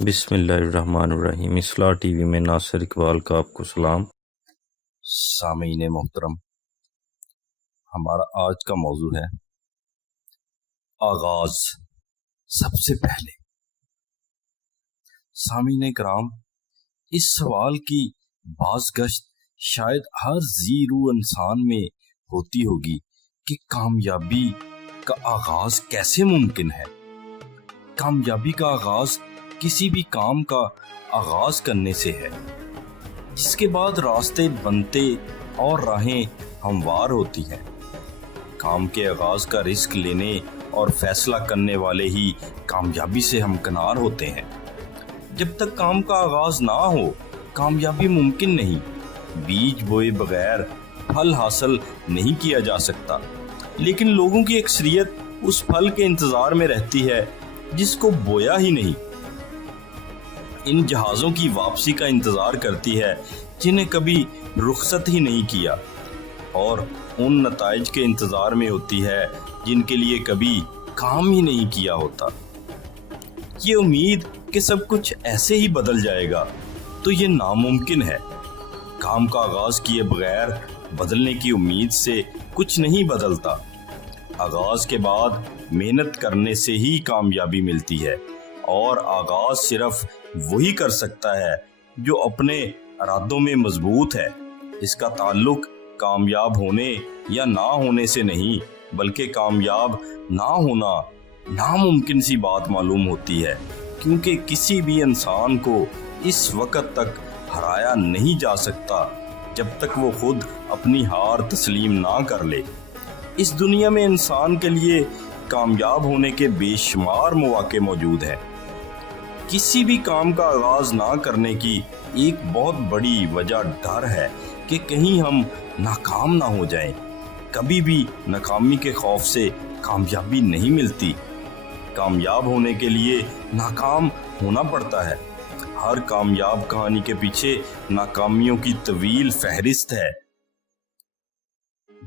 بسم اللہ الرحمن الرحیم۔ اصلاح ٹی وی میں ناصر اقبال کا آپ کو سلام۔ سامعین محترم، ہمارا آج کا موضوع ہے آغاز۔ سب سے پہلے سامعین کرام، اس سوال کی باز گشت شاید ہر ذی روح انسان میں ہوتی ہوگی کہ کامیابی کا آغاز کیسے ممکن ہے۔ کامیابی کا آغاز کسی بھی کام کا آغاز کرنے سے ہے، جس کے بعد راستے بنتے اور راہیں ہموار ہوتی ہیں۔ کام کے آغاز کا رسک لینے اور فیصلہ کرنے والے ہی کامیابی سے ہمکنار ہوتے ہیں۔ جب تک کام کا آغاز نہ ہو، کامیابی ممکن نہیں۔ بیج بوئے بغیر پھل حاصل نہیں کیا جا سکتا، لیکن لوگوں کی اکثریت اس پھل کے انتظار میں رہتی ہے جس کو بویا ہی نہیں۔ ان جہازوں کی واپسی کا انتظار کرتی ہے جنہیں کبھی رخصت ہی نہیں کیا، اور ان نتائج کے انتظار میں ہوتی ہے جن کے لیے کبھی کام ہی نہیں کیا ہوتا۔ یہ امید کہ سب کچھ ایسے ہی بدل جائے گا تو یہ ناممکن ہے۔ کام کا آغاز کیے بغیر بدلنے کی امید سے کچھ نہیں بدلتا۔ آغاز کے بعد محنت کرنے سے ہی کامیابی ملتی ہے، اور آغاز صرف وہی کر سکتا ہے جو اپنے ارادوں میں مضبوط ہے۔ اس کا تعلق کامیاب ہونے یا نہ ہونے سے نہیں، بلکہ کامیاب نہ ہونا ناممکن سی بات معلوم ہوتی ہے، کیونکہ کسی بھی انسان کو اس وقت تک ہرایا نہیں جا سکتا جب تک وہ خود اپنی ہار تسلیم نہ کر لے۔ اس دنیا میں انسان کے لیے کامیاب ہونے کے بے شمار مواقع موجود ہیں۔ کسی بھی کام کا آغاز نہ کرنے کی ایک بہت بڑی وجہ ڈر ہے کہ کہیں ہم ناکام نہ ہو جائیں۔ کبھی بھی ناکامی کے خوف سے کامیابی نہیں ملتی۔ کامیاب ہونے کے لیے ناکام ہونا پڑتا ہے۔ ہر کامیاب کہانی کے پیچھے ناکامیوں کی طویل فہرست ہے۔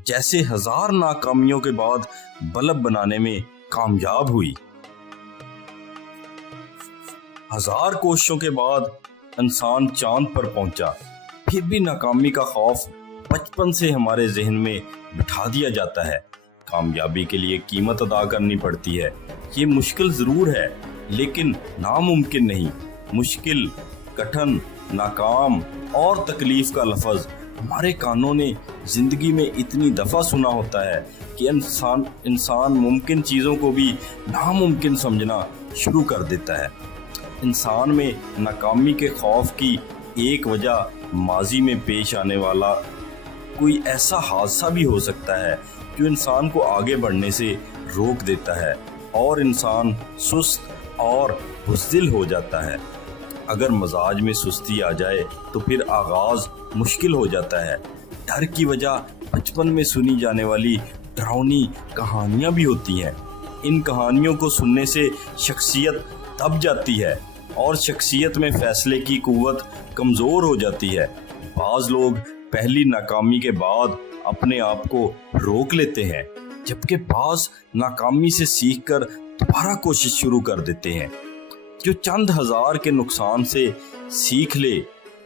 جیسے 1000 ناکامیوں کے بعد بلب بنانے میں کامیاب ہوئی، 1000 کوششوں کے بعد انسان چاند پر پہنچا، پھر بھی ناکامی کا خوف بچپن سے ہمارے ذہن میں بٹھا دیا جاتا ہے۔ کامیابی کے لیے قیمت ادا کرنی پڑتی ہے۔ یہ مشکل ضرور ہے، لیکن ناممکن نہیں۔ مشکل، کٹھن، ناکام اور تکلیف کا لفظ ہمارے کانوں نے زندگی میں اتنی دفعہ سنا ہوتا ہے کہ انسان ممکن چیزوں کو بھی ناممکن سمجھنا شروع کر دیتا ہے۔ انسان میں ناکامی کے خوف کی ایک وجہ ماضی میں پیش آنے والا کوئی ایسا حادثہ بھی ہو سکتا ہے جو انسان کو آگے بڑھنے سے روک دیتا ہے، اور انسان سست اور بزدل ہو جاتا ہے۔ اگر مزاج میں سستی آ جائے تو پھر آغاز مشکل ہو جاتا ہے۔ ڈر کی وجہ بچپن میں سنی جانے والی ڈراؤنی کہانیاں بھی ہوتی ہیں۔ ان کہانیوں کو سننے سے شخصیت دب جاتی ہے، اور شخصیت میں فیصلے کی قوت کمزور ہو جاتی ہے۔ بعض لوگ پہلی ناکامی کے بعد اپنے آپ کو روک لیتے ہیں، جبکہ بعض ناکامی سے سیکھ کر دوبارہ کوشش شروع کر دیتے ہیں۔ جو چند ہزار کے نقصان سے سیکھ لے،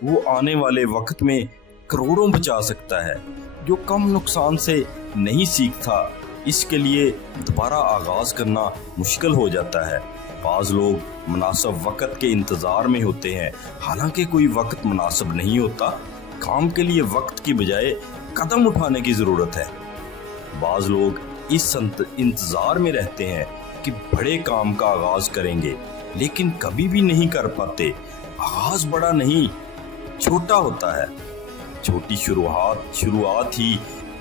وہ آنے والے وقت میں کروڑوں بچا سکتا ہے۔ جو کم نقصان سے نہیں سیکھتا، اس کے لیے دوبارہ آغاز کرنا مشکل ہو جاتا ہے۔ بعض لوگ مناسب وقت کے انتظار میں ہوتے ہیں، حالانکہ کوئی وقت مناسب نہیں ہوتا۔ کام کے لیے وقت کی بجائے قدم اٹھانے کی ضرورت ہے۔ بعض لوگ اس انتظار میں رہتے ہیں کہ بڑے کام کا آغاز کریں گے، لیکن کبھی بھی نہیں کر پاتے۔ آغاز بڑا نہیں، چھوٹا ہوتا ہے۔ چھوٹی شروعات ہی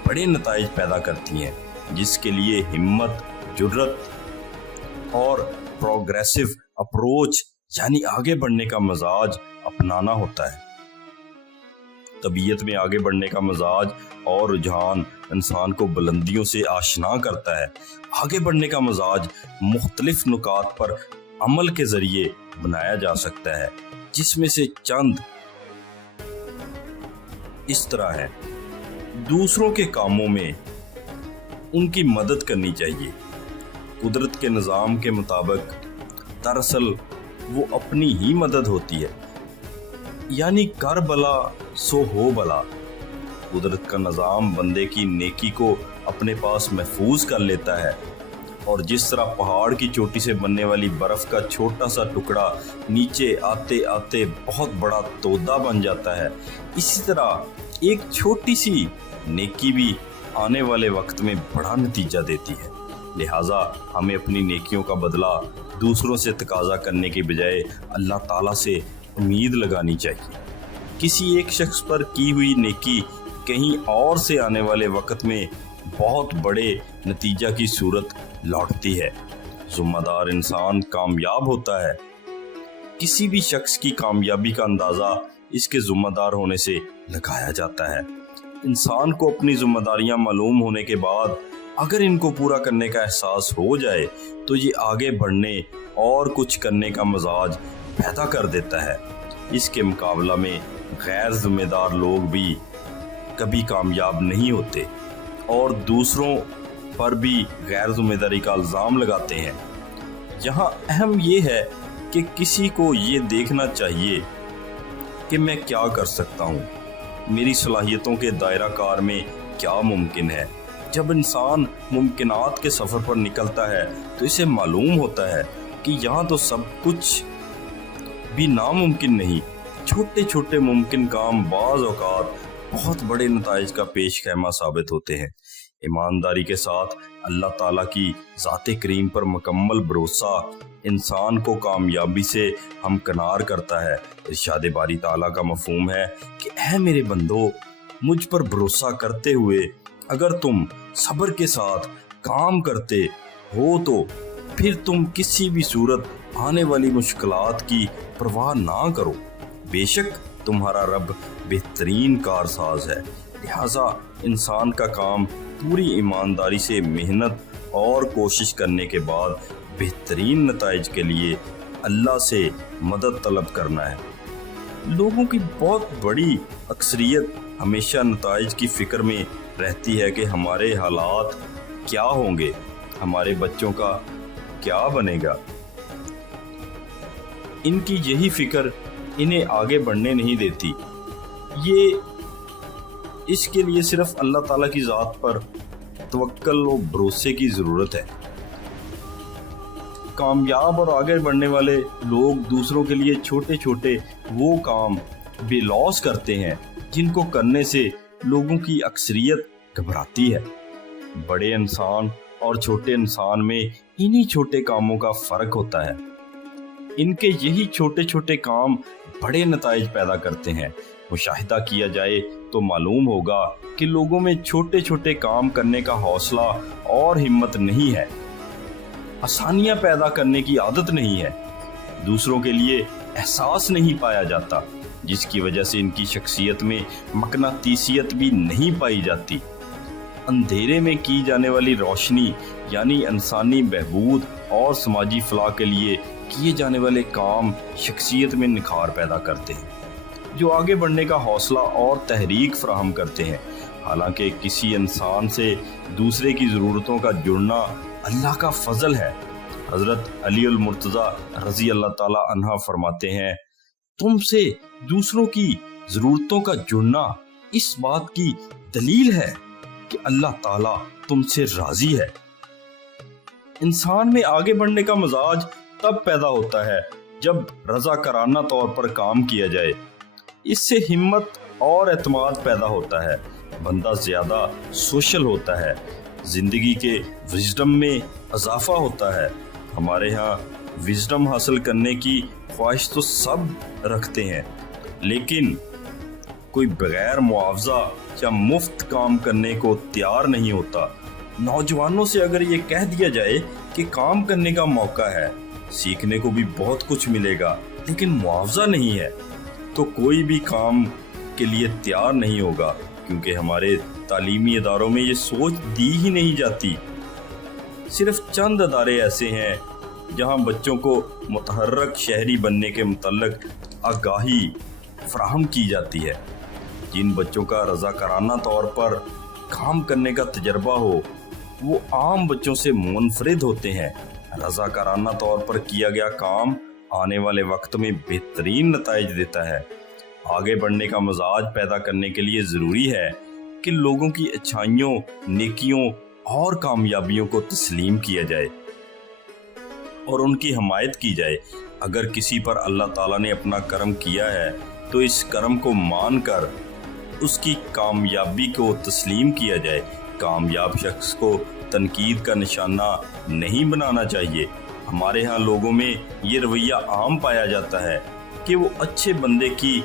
بڑے نتائج پیدا کرتی ہیں، جس کے لیے ہمت، جرأت اور پروگریسو اپروچ یعنی آگے بڑھنے کا مزاج اپنانا ہوتا ہے۔ طبیعت میں آگے بڑھنے کا مزاج اور رجحان انسان کو بلندیوں سے آشنا کرتا ہے۔ آگے بڑھنے کا مزاج مختلف نکات پر عمل کے ذریعے بنایا جا سکتا ہے، جس میں سے چند اس طرح ہیں۔ دوسروں کے کاموں میں ان کی مدد کرنی چاہیے۔ قدرت کے نظام کے مطابق دراصل वो अपनी ही मदद होती है। यानी कर भला सो हो भला। कुदरत का निज़ाम बंदे की नेकी को अपने पास महफूज कर लेता है, और जिस तरह पहाड़ की चोटी से बनने वाली बर्फ का छोटा सा टुकड़ा नीचे आते आते बहुत बड़ा तोदा बन जाता है, इसी तरह एक छोटी सी नेकी भी आने वाले वक्त में बड़ा नतीजा देती है। लिहाजा हमें अपनी नेकियों का बदला दूसरों से तकाजा करने के बजाय अल्लाह ताला से उम्मीद लगानी चाहिए। किसी एक शख्स पर की हुई नेकी कहीं और से आने वाले वक्त में बहुत बड़े नतीजा की सूरत लौटती है। ज़िम्मेदार इंसान कामयाब होता है। किसी भी शख्स की कामयाबी का अंदाज़ा इसके ज़िम्मेदार होने से लगाया जाता है। इंसान को अपनी जिम्मेदारियां मालूम होने के बाद अगर इनको पूरा करने का एहसास हो जाए तो ये आगे बढ़ने और कुछ करने का मिजाज पैदा कर देता है। इसके मुकाबला में गैर जिम्मेदार लोग भी कभी कामयाब नहीं होते और दूसरों पर भी गैर जिम्मेदारी का इल्ज़ाम लगाते हैं। यहाँ अहम ये है कि किसी को ये देखना चाहिए कि मैं क्या कर सकता हूँ, मेरी सलाहियतों के दायरा कार में क्या मुमकिन है। जब इंसान मुमकिनात के सफ़र पर निकलता है तो इसे मालूम होता है कि यहाँ तो सब कुछ भी नामुमकिन नहीं। छोटे छोटे मुमकिन काम बाज़ औक़ात बहुत बड़े नताइज का पेश खैमा साबित होते हैं। ईमानदारी के साथ अल्लाह ताला की ज़ाते करीम पर मुकम्मल भरोसा इंसान को कामयाबी से हमकिनार करता है। इरशाद बारी ताला का मफहूम है कि ऐ मेरे बंदो, मुझ पर भरोसा करते हुए अगर तुम सब्र के साथ काम करते हो तो फिर तुम किसी भी सूरत आने वाली मुश्किलात की परवाह ना करो। बेशक तुम्हारा रब बेहतरीन कारसाज है। लिहाजा इंसान का काम पूरी ईमानदारी से मेहनत और कोशिश करने के बाद बेहतरीन नताइज के लिए अल्लाह से मदद तलब करना है। लोगों की बहुत बड़ी अक्सरियत हमेशा नताइज की फ़िक्र में रहती है कि हमारे हालात क्या होंगे, हमारे बच्चों का क्या बनेगा। इनकी यही फ़िक्र इन्हें आगे बढ़ने नहीं देती। इसके लिए सिर्फ अल्लाह ताला की ज़ात पर तवक्कल और भरोसे की ज़रूरत है। कामयाब और आगे बढ़ने वाले लोग दूसरों के लिए छोटे छोटे वो काम बेलौस करते हैं जिनको करने से लोगों की अक्सरियत घबराती है। बड़े इंसान और छोटे इंसान में इन्हीं छोटे कामों का फ़र्क होता है। इनके यही छोटे छोटे काम बड़े नताइज पैदा करते हैं। मुशाहिदा किया जाए तो मालूम होगा कि लोगों में छोटे छोटे काम करने का हौसला और हिम्मत नहीं है, आसानियां पैदा करने की आदत नहीं है, दूसरों के लिए एहसास नहीं पाया जाता, जिसकी वजह से इनकी शख्सियत में मकनातीसियत भी नहीं पाई जाती। अंधेरे में की जाने वाली रोशनी यानी इंसानी बहबूद और समाजी फलाह के लिए किए जाने वाले काम शख्सियत में निखार पैदा करते हैं, जो आगे बढ़ने का हौसला और तहरीक फराहम करते हैं। हालांकि किसी इंसान से दूसरे की ज़रूरतों का जुड़ना अल्लाह का फजल है। हज़रत अली अल मुर्तज़ा रज़ी अल्लाह ताला अन्हा फरमाते हैं, तुमसे दूसरों की ज़रूरतों का जुड़ना इस बात की दलील है कि अल्लाह ताला तुमसे राज़ी है। इंसान में आगे बढ़ने का मिजाज तब पैदा होता है जब रज़ाकाराना तौर पर काम किया जाए। इससे हिम्मत और एतमाद पैदा होता है। बंदा ज़्यादा सोशल होता है, ज़िंदगी के विजडम में इजाफा होता है। हमारे यहाँ विजडम हासिल करने की ख्वाहिश तो सब रखते हैं, लेकिन कोई बगैर मुआवजा या मुफ्त काम करने को तैयार नहीं होता। नौजवानों से अगर ये कह दिया जाए कि काम करने का मौका है, सीखने को भी बहुत कुछ मिलेगा, लेकिन मुआवजा नहीं है, तो कोई भी काम के लिए तैयार नहीं होगा, क्योंकि हमारे तालीमी इदारों में ये सोच दी ही नहीं जाती। सिर्फ चंद अदारे ऐसे हैं जहां बच्चों को मुतहर्रक शहरी बनने के मुतल्लिक आगाही फराहम की जाती है। जिन बच्चों का रज़ाकाराना तौर पर काम करने का तजर्बा हो वो आम बच्चों से मुनफरिद होते हैं। रज़ाकाराना तौर पर किया गया काम आने वाले वक्त में बेहतरीन नताइज देता है। आगे बढ़ने का मजाज पैदा करने के लिए ज़रूरी है कि लोगों की अच्छाइयों, नेकियों और कामयाबियों को तस्लीम किया जाए और उनकी हमायत की जाए। अगर किसी पर अल्लाह ताला ने अपना करम किया है तो इस करम को मानकर उसकी कामयाबी को तस्लीम किया जाए। कामयाब शख्स को तनकीद का निशाना नहीं बनाना चाहिए। हमारे यहाँ लोगों में ये रवैया आम पाया जाता है कि वो अच्छे बंदे की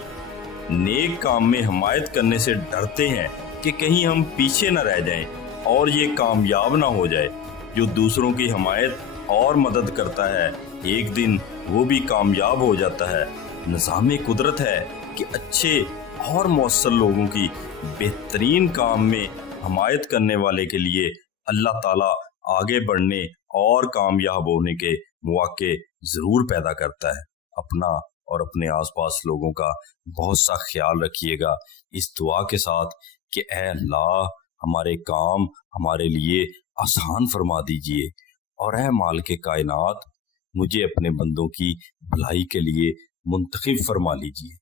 नेक काम में हमायत करने से डरते हैं कि कहीं हम पीछे न रह जाएं और ये कामयाब ना हो जाए। जो दूसरों की हमायत और मदद करता है एक दिन वो भी कामयाब हो जाता है। निज़ाम कुदरत है कि अच्छे और मौसर लोगों की बेहतरीन काम में हमायत करने वाले के लिए अल्लाह ताला आगे बढ़ने और कामयाब होने के मौके ज़रूर पैदा करता है। अपना और अपने आसपास लोगों का बहुत सा ख्याल रखिएगा इस दुआ के साथ कि ऐ अल्लाह हमारे काम हमारे लिए आसान फरमा दीजिए और ऐ मालिक कायनात मुझे अपने बंदों की भलाई के लिए मुंतखब फरमा लीजिए।